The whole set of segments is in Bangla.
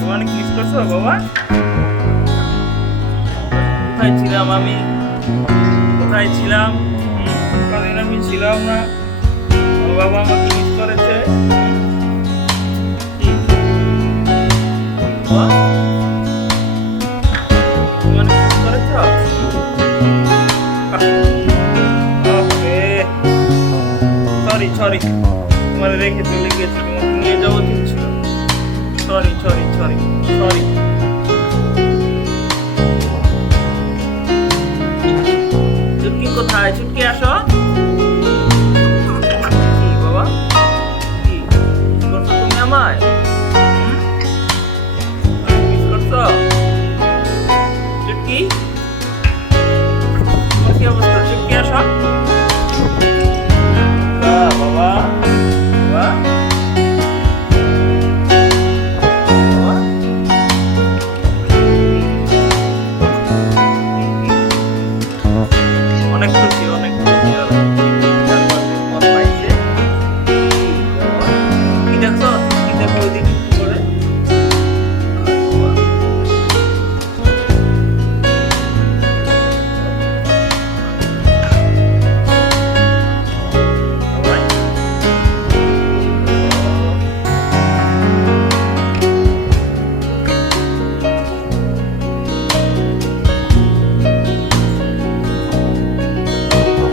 তোমার কিস করছো বাবা? কোথায় ছিলাম আমি? কোথায় ছিলাম? কদিন আমি ছিলাম না, বাবা আমাকে মিস করেছে। সরি সরি, তোমার রেখে চলে গেছি, তোমাকে নিয়ে যাওয়া উচিত ছিল। Sorry sorry sorry sorry. চুটকি কোথায়? চুটকি আসো। কি বাবা, কি মিস করছো তুমি আমায়? মিস করছো চুটকি? তোমার কি অবস্থা? চুটকি আসো। বাবা বাবা অনেক খুশি, অনেক খুশি। কি দেখছো? কি দেখো ওইদিকে কি করে?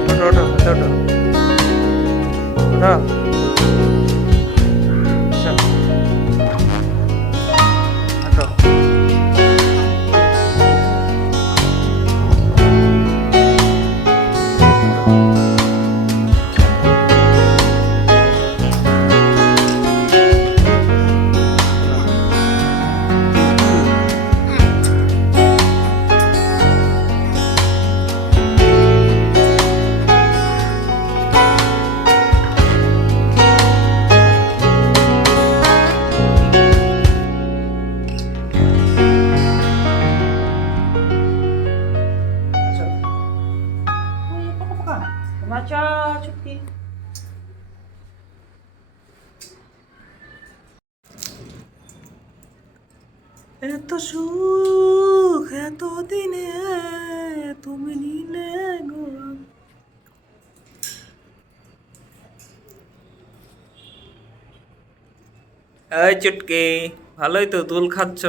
ওঠো ওঠো ওঠো ওঠো। বাঁচা চুটকি। এত সুখ এত দিনে তুমি নিলে গো। এই চুটকি, ভালোই তো দোল খাচ্ছ।